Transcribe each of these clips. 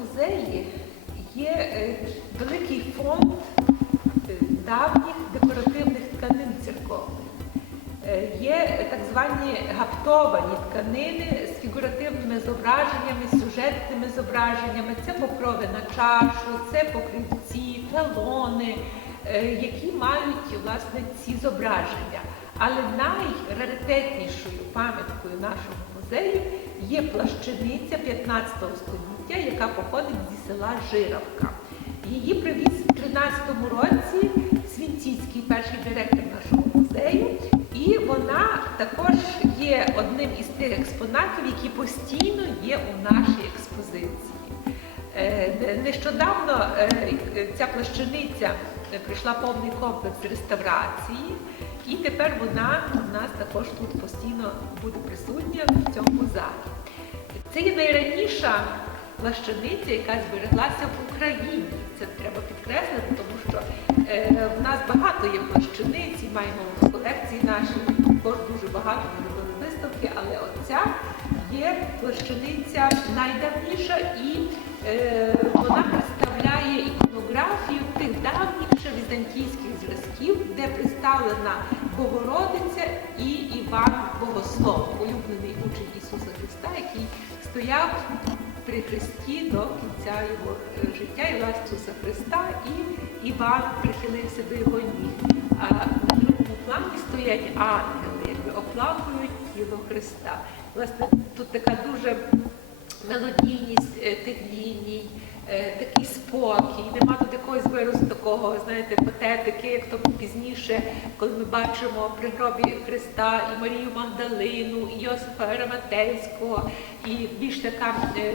музеї є е, великий фонд е, давніх декоративних тканин церковних. Е, Є так звані гаптовані тканини з фігуративними зображеннями, сюжетними зображеннями. Це покрови на чашу, це покривці, фелони, е, які мають власне ці зображення. Але найраритетнішою пам'яткою нашого музею є плащаниця 15 століття, яка походить зі села Жиравка. Її привіз в 13-му році Свінціцький, перший директор нашого музею, і вона також є одним із тих експонатів, які постійно є у нашій експозиції. Е, Нещодавно е, ця плащаниця пройшла повний комплекс реставрації, і тепер вона у нас також тут постійно буде присутня в цьому залі. Це є найраніша плащаниця, яка збереглася в Україні. Це треба підкреслити, тому що е, в нас багато є плащаниць, маємо в колекції нашій також дуже багато ми робили виставки, але оця є плащаниця найдавніша і е, вона представляє іконографію тих давніх візантійських зразків, представлена Богородиця і Іван Богослов, улюблений учень Ісуса Христа, який стояв при Христі до кінця його е, життя і Ісуса Христа, і Іван прихилився до його ніг. А на другому плані стоять ангели, якби оплакують тіло Христа. Власне, тут така дуже мелодійність е, тих ліній, е, такий спокій, нема виразу такого, знаєте, патетики, як то пізніше, коли ми бачимо при гробі Христа і Марію Магдалину, і Йосифа Араматейського, і більш така е,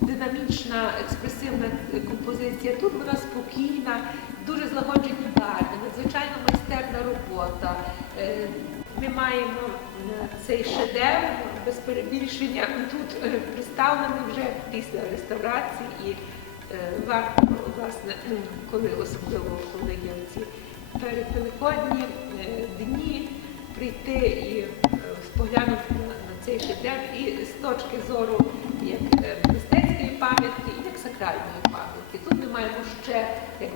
динамічна, експресивна композиція. Тут вона спокійна, дуже злагоджені барви, надзвичайно майстерна робота. Е, Ми маємо е, цей шедевр без перебільшення тут представлений вже після реставрації і варто, власне, коли особливо коли є ці передвеликодні е, дні прийти і е, споглянути на, цей шедевр і з точки зору як е, мистецької пам'ятки і як сакральної пам'ятки. Тут ми маємо ще як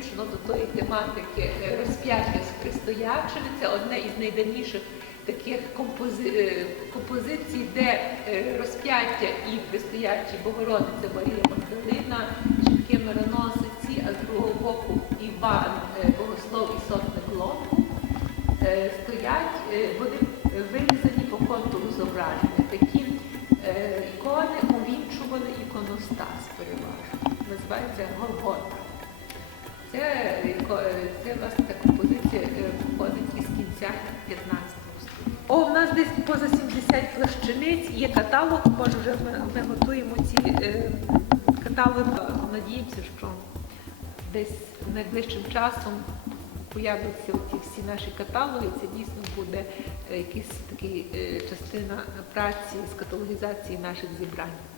е, до тої тематики е, розп'яття з Христоячини. Це одне із найдавніших таких компози... е, композицій, де е, розп'яття і Христоячі Богородиця Марія Магдалина, жінки мироносиці, а з другого боку Іван Богослов і Сотник Локу е, стоять, вони вирізані по контуру зображення. Такі ікони увінчували іконостас переважно. Називається Голгота. Е, це власне та композиція е, походить із кінця 15 століття. О, в нас десь поза 70 плащаниць, є каталог, може вже ми, ми готуємо ці е, каталоги. Надіємося, що десь найближчим часом появляться ті всі наші каталоги. Це дійсно буде е, якась така частина праці з каталогізації наших зібрань.